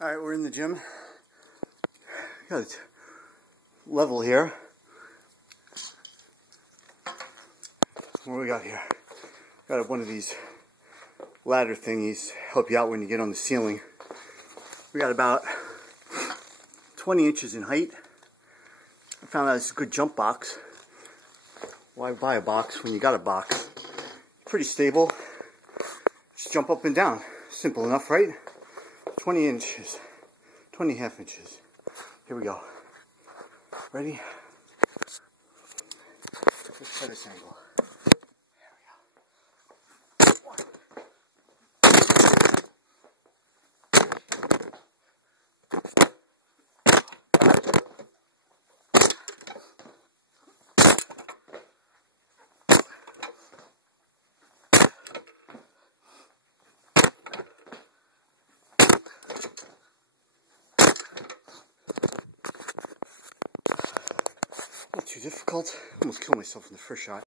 Alright, we're in the gym. Got it level here. What do we got here? Got one of these ladder thingies, help you out when you get on the ceiling. We got about 20 inches in height. I found out it's a good jump box. Why buy a box when you got a box? Pretty stable. Just jump up and down. Simple enough, right? 20 inches. 20.5 inches. Here we go. Ready? Let's try this angle. Not too difficult. Almost killed myself in the first shot.